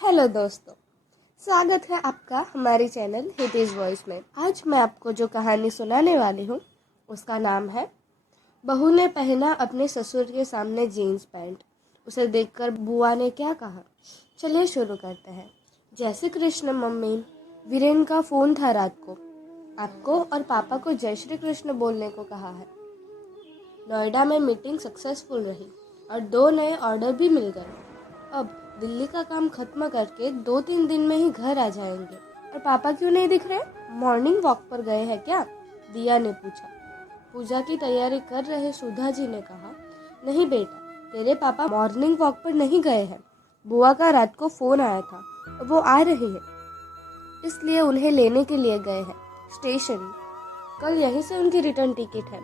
Hello दोस्तों, स्वागत है आपका हमारे चैनल हितेश वॉइस में। आज मैं आपको जो कहानी सुनाने वाली हूँ उसका नाम है बहू ने पहना अपने ससुर के सामने जीन्स पैंट। उसे देखकर बुआ ने क्या कहा, चलिए शुरू करते हैं। जय श्री कृष्ण मम्मी। वीरेन का फ़ोन था रात को। आपको और पापा को जय श्री कृष्ण बोलने को कहा है। नोएडा में मीटिंग सक्सेसफुल रही और 2 नए ऑर्डर भी मिल गए। अब दिल्ली का काम खत्म करके 2-3 दिन में ही घर आ जाएंगे। और पापा क्यों नहीं दिख रहे? मॉर्निंग वॉक पर गए हैं क्या? दिया ने पूछा। पूजा की तैयारी कर रहे सुधा जी ने कहा, नहीं बेटा, तेरे पापा मॉर्निंग वॉक पर नहीं गए हैं। बुआ का रात को फोन आया था और वो आ रही है, इसलिए उन्हें लेने के लिए गए हैं स्टेशन। कल यहीं से उनकी रिटर्न टिकट है।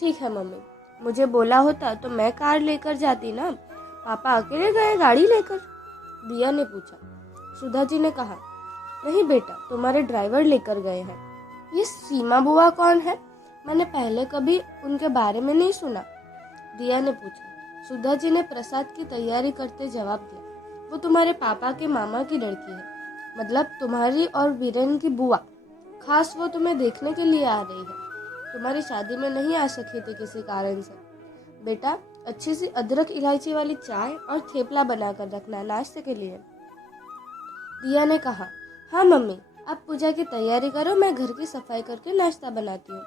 ठीक है मम्मी, मुझे बोला होता तो मैं कार लेकर जाती ना। पापा अकेले गए गाड़ी लेकर? दिया ने पूछा। सुधा जी ने कहा, नहीं बेटा, तुम्हारे ड्राइवर लेकर गए हैं। ये सीमा बुआ कौन है? मैंने पहले कभी उनके बारे में नहीं सुना। दिया ने पूछा। सुधा जी ने प्रसाद की तैयारी करते जवाब दिया, वो तुम्हारे पापा के मामा की लड़की है, मतलब तुम्हारी और वीरेन की बुआ। खास वो तुम्हें देखने के लिए आ रही है। तुम्हारी शादी में नहीं आ सकी थी किसी कारण से। बेटा, अच्छी सी अदरक इलायची वाली चाय और थेपला बनाकर रखना नाश्ते के लिए। दिया ने कहा, हाँ मम्मी, आप पूजा की तैयारी करो, मैं घर की सफाई करके नाश्ता बनाती हूँ।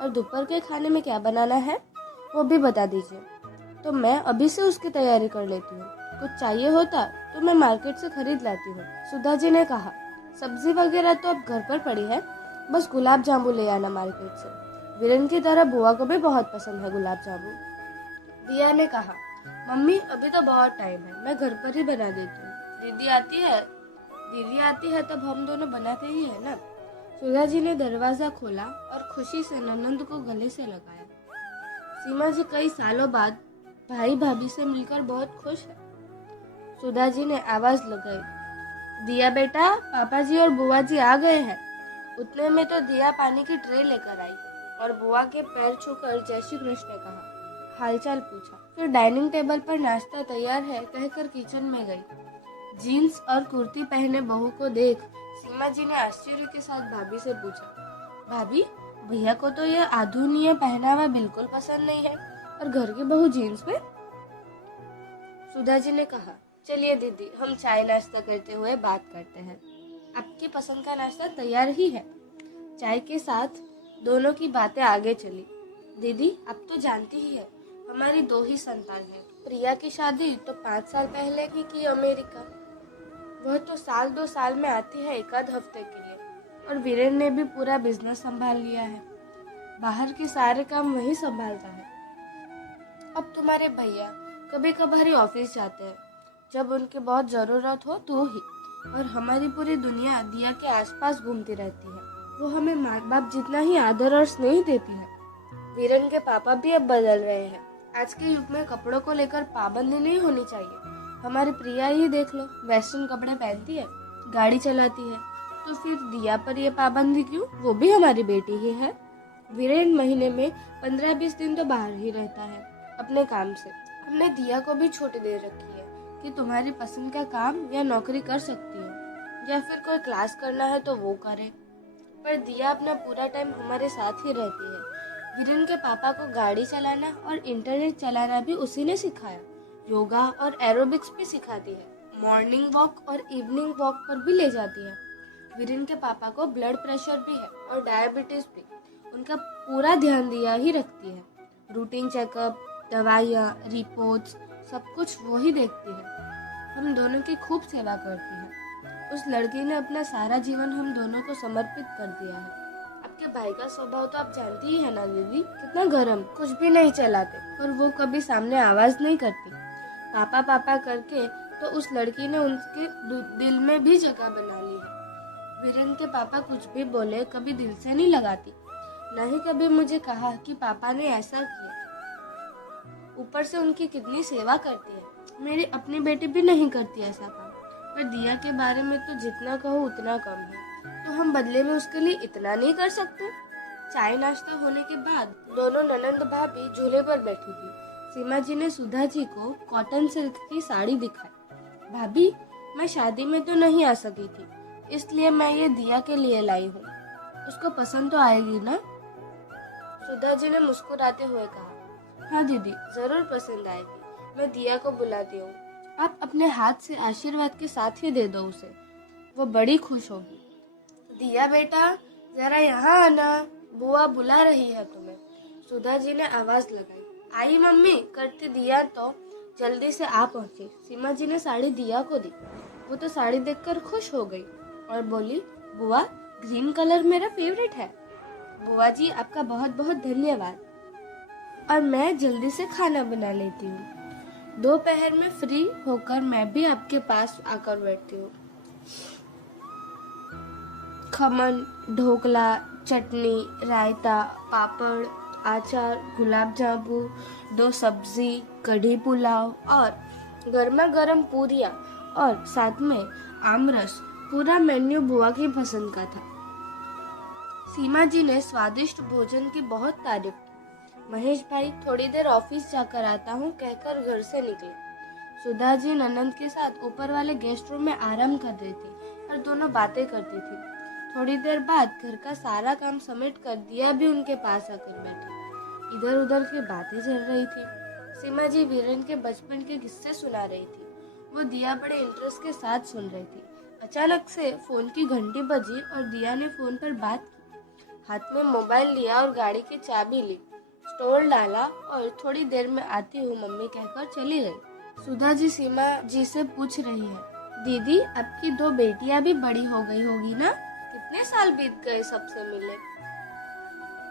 और दोपहर के खाने में क्या बनाना है वो भी बता दीजिए, तो मैं अभी से उसकी तैयारी कर लेती हूँ। कुछ चाहिए होता तो मैं मार्केट से खरीद लाती हूँ। सुधा जी ने कहा, सब्जी वगैरह तो अब घर पर पड़ी है, बस गुलाब जामुन ले आना मार्केट से। वीरेन की तरह बुआ को भी बहुत पसंद है गुलाब जामुन। दिया ने कहा, मम्मी अभी तो बहुत टाइम है, मैं घर पर ही बना देती हूँ। दीदी आती है तब हम दोनों बनाते ही है ना। सुधा जी ने दरवाजा खोला और खुशी से ननंद को गले से लगाया। सीमा जी कई सालों बाद भाई भाभी से मिलकर बहुत खुश है। सुधा जी ने आवाज लगाई, दिया बेटा, पापा जी और बुआ जी आ गए हैं। उतने में तो दिया पानी की ट्रे लेकर आई और बुआ के पैर छूकर जय श्री कृष्ण ने कहा, हालचाल पूछा। फिर डाइनिंग टेबल पर नाश्ता तैयार है कहकर किचन में गई। जीन्स और कुर्ती पहने बहू को देख सीमा जी ने आश्चर्य के साथ भाभी से पूछा, भाभी, भैया को तो यह आधुनिक पहनावा बिल्कुल पसंद नहीं है और घर की बहू जीन्स में। सुधा जी ने कहा, चलिए दीदी, हम चाय नाश्ता करते हुए बात करते हैं। आपकी पसंद का नाश्ता तैयार ही है। चाय के साथ दोनों की बातें आगे चली। दीदी, आप तो जानती ही है, हमारी 2 ही संतान है। प्रिया की शादी तो 5 साल पहले ही की अमेरिका। वह तो 1-2 साल में आती है एक आध हफ्ते के लिए। और वीरेन ने भी पूरा बिजनेस संभाल लिया है, बाहर के सारे काम वही संभालता है। अब तुम्हारे भैया कभी कभार ऑफिस जाते हैं, जब उनकी बहुत जरूरत हो तो ही। और हमारी पूरी दुनिया दिया के आसपास घूमती रहती है। वो हमें माँ बाप जितना ही आदर और स्नेह देती है। वीरेन के पापा भी अब बदल रहे हैं। आज के युग में कपड़ों को लेकर पाबंदी नहीं होनी चाहिए। हमारी प्रिया ही देख लो, वेस्टर्न कपड़े पहनती है, गाड़ी चलाती है, तो फिर दिया पर ये पाबंदी क्यों? वो भी हमारी बेटी ही है। वीरेन महीने में 15-20 दिन तो बाहर ही रहता है अपने काम से। हमने दिया को भी छूट दे रखी है कि तुम्हारी पसंद का काम या नौकरी कर सकती हो, या फिर कोई क्लास करना है तो वो करे। पर दिया अपना पूरा टाइम हमारे साथ ही रहती है। वीरेन के पापा को गाड़ी चलाना और इंटरनेट चलाना भी उसी ने सिखाया। योगा और एरोबिक्स भी सिखाती है। मॉर्निंग वॉक और इवनिंग वॉक पर भी ले जाती है। वीरेन के पापा को ब्लड प्रेशर भी है और डायबिटीज भी। उनका पूरा ध्यान दिया ही रखती है। रूटीन चेकअप, दवाइयाँ, रिपोर्ट्स, सब कुछ वो ही देखती है। हम दोनों की खूब सेवा करती है। उस लड़की ने अपना सारा जीवन हम दोनों को समर्पित कर दिया है। आपके भाई का स्वभाव तो आप जानती ही है ना दीदी, कितना गरम, कुछ भी नहीं चलाते, और वो कभी सामने आवाज नहीं करती। पापा पापा करके तो उस लड़की ने उनके दिल में भी जगह बना ली है। वीरेन के पापा कुछ भी बोले कभी दिल से नहीं लगाती, न ही कभी मुझे कहा कि पापा ने ऐसा किया। ऊपर से उनकी कितनी सेवा करती है। मेरी अपनी बेटी भी नहीं करती ऐसा काम। पर दिया के बारे में तो जितना कहो उतना कम है, तो हम बदले में उसके लिए इतना नहीं कर सकते। चाय नाश्ता होने के बाद दोनों ननंद भाभी झूले पर बैठी थी। सीमा जी ने सुधा जी को कॉटन सिल्क की साड़ी दिखाई। भाभी, मैं शादी में तो नहीं आ सकी थी, इसलिए मैं ये दिया के लिए लाई हूँ। उसको पसंद तो आएगी ना? सुधा जी ने मुस्कुराते हुए कहा, हाँ दीदी, जरूर पसंद आएगी। मैं दिया को बुलाती हूँ। आप अपने हाथ से आशीर्वाद के साथ ही दे दो उसे, वो बड़ी खुश होगी। दिया बेटा, जरा यहाँ आना, बुआ बुला रही है तुम्हें। सुधा जी ने आवाज लगाई। आई मम्मी करती दिया तो जल्दी से आ पहुंची। सीमा जी ने साड़ी दिया को दी। वो तो साड़ी देखकर खुश हो गई और बोली, बुआ, ग्रीन कलर मेरा फेवरेट है। बुआ जी, आपका बहुत बहुत धन्यवाद। और मैं जल्दी से खाना बना लेती हूँ। दोपहर में फ्री होकर मैं भी आपके पास आकर बैठती हूँ। खमन, ढोकला, चटनी, रायता, पापड़, अचार, गुलाब जामुन, 2 सब्जी, कढ़ी पुलाव और गर्मा गर्म पूरियाँ और साथ में आमरस। पूरा मेन्यू बुआ की पसंद का था। सीमा जी ने स्वादिष्ट भोजन की बहुत तारीफ की। महेश भाई, थोड़ी देर ऑफिस जाकर आता हूँ कहकर घर से निकले। सुधा जी ननंद के साथ ऊपर वाले गेस्ट रूम में आराम कर रही थी और दोनों बातें करती थी। थोड़ी देर बाद घर का सारा काम समेट कर दिया भी उनके पास आकर बैठी। इधर उधर की बातें चल रही थी। सीमा जी वीरेन के बचपन के किस्से सुना रही थी। वो दिया बड़े इंटरेस्ट के साथ सुन रही थी। अचानक से फोन की घंटी बजी और दिया ने फोन पर बात की। हाथ में मोबाइल लिया और गाड़ी की चाबी ली, स्टोर डाला और थोड़ी देर में आती हूँ मम्मी कहकर चली गई। सुधा जी सीमा जी से पूछ रही है, दीदी, आपकी 2 बेटियां भी बड़ी हो गई होगी ना? कितने साल बीत गए सबसे मिले?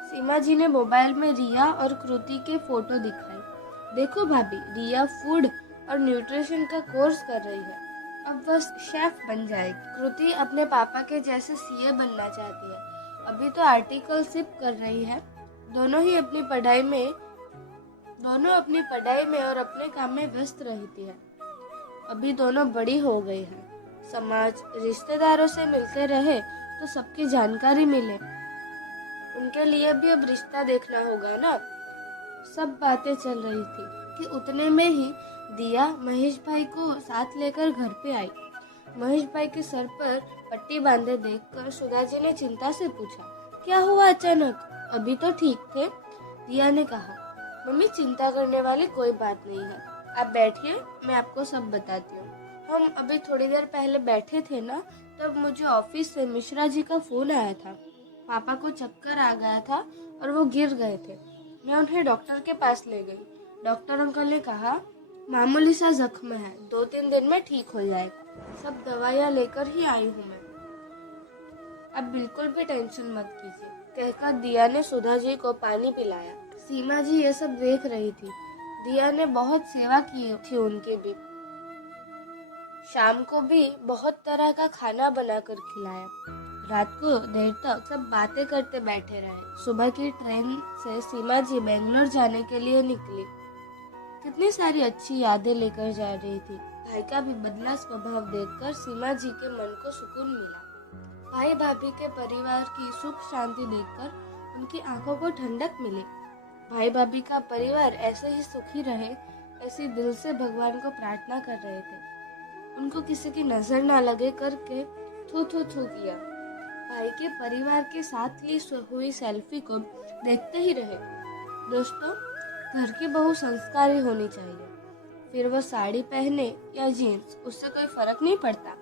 सीमा जी ने मोबाइल में रिया और कृति के फोटो दिखाए। देखो भाभी, रिया फूड और न्यूट्रिशन का कोर्स कर रही है, अब वह शेफ बन जाएगी। कृति अपने पापा के जैसे सीए बनना चाहती है, अभी तो आर्टिकलशिप कर रही है। दोनों अपनी पढ़ाई में और अपने काम में व्यस्त रहती है। अभी दोनों बड़ी हो गई है। समाज, रिश्तेदारों से मिलते रहे तो सबकी जानकारी मिले। उनके लिए भी अब रिश्ता देखना होगा ना। सब बातें चल रही थी कि उतने में ही दिया महेश भाई को साथ लेकर घर पे आई। महेश भाई के सर पर पट्टी बांधे देखकर सुधा जी ने चिंता से पूछा, क्या हुआ अचानक? अभी तो ठीक थे। दिया ने कहा, मम्मी, चिंता करने वाली कोई बात नहीं है, आप बैठिए, मैं आपको सब बताती हूँ। हम अभी थोड़ी देर पहले बैठे थे ना, तब मुझे ऑफिस से मिश्रा जी का फोन आया था। पापा को चक्कर आ गया था और वो गिर गए थे। मैं उन्हें डॉक्टर के पास ले गई। डॉक्टर अंकल ने कहा, मामूली सा जख्म है, 2-3 दिन में ठीक हो जाएगा। सब दवाइयाँ लेकर ही आई हूँ मैं। अब बिल्कुल भी टेंशन मत कीजिए, कहकर दिया ने सुधा जी को पानी पिलाया। सीमा जी ये सब देख रही थी। दिया ने बहुत सेवा की थी उनकी भी। शाम को भी बहुत तरह का खाना बनाकर खिलाया। रात को देर तक सब बातें करते बैठे रहे। सुबह की ट्रेन से सीमा जी बेंगलोर जाने के लिए निकली। कितनी सारी अच्छी यादें लेकर जा रही थी। भाई का भी बदला स्वभाव देखकर सीमा जी के मन को सुकून मिला। भाई भाभी के परिवार की सुख शांति देखकर उनकी आंखों को ठंडक मिली। भाई भाभी का परिवार ऐसे ही सुखी रहे, ऐसी दिल से भगवान को प्रार्थना कर रहे थे। उनको किसी की नजर ना लगे करके थू थू थू किया। भाई के परिवार के साथ ली हुई सेल्फी को देखते ही रहे। दोस्तों, घर की बहू संस्कारी होनी चाहिए। फिर वो साड़ी पहने या जीन्स, उससे कोई फर्क नहीं पड़ता।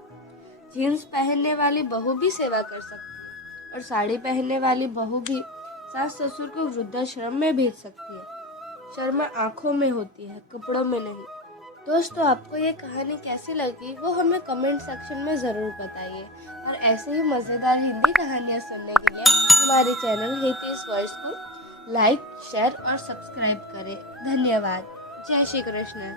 जीन्स पहनने वाली बहू भी सेवा कर सकती है और साड़ी पहनने वाली बहू भी सास ससुर को वृद्धाश्रम में भेज सकती है। शर्म आंखों में होती है, कपड़ों में नहीं। दोस्तों, आपको ये कहानी कैसी लगी वो हमें कमेंट सेक्शन में ज़रूर बताइए और ऐसे ही मज़ेदार हिंदी कहानियाँ सुनने के लिए हमारे चैनल हितेश वॉइस को लाइक, शेयर और सब्सक्राइब करें। धन्यवाद। जय श्री कृष्ण।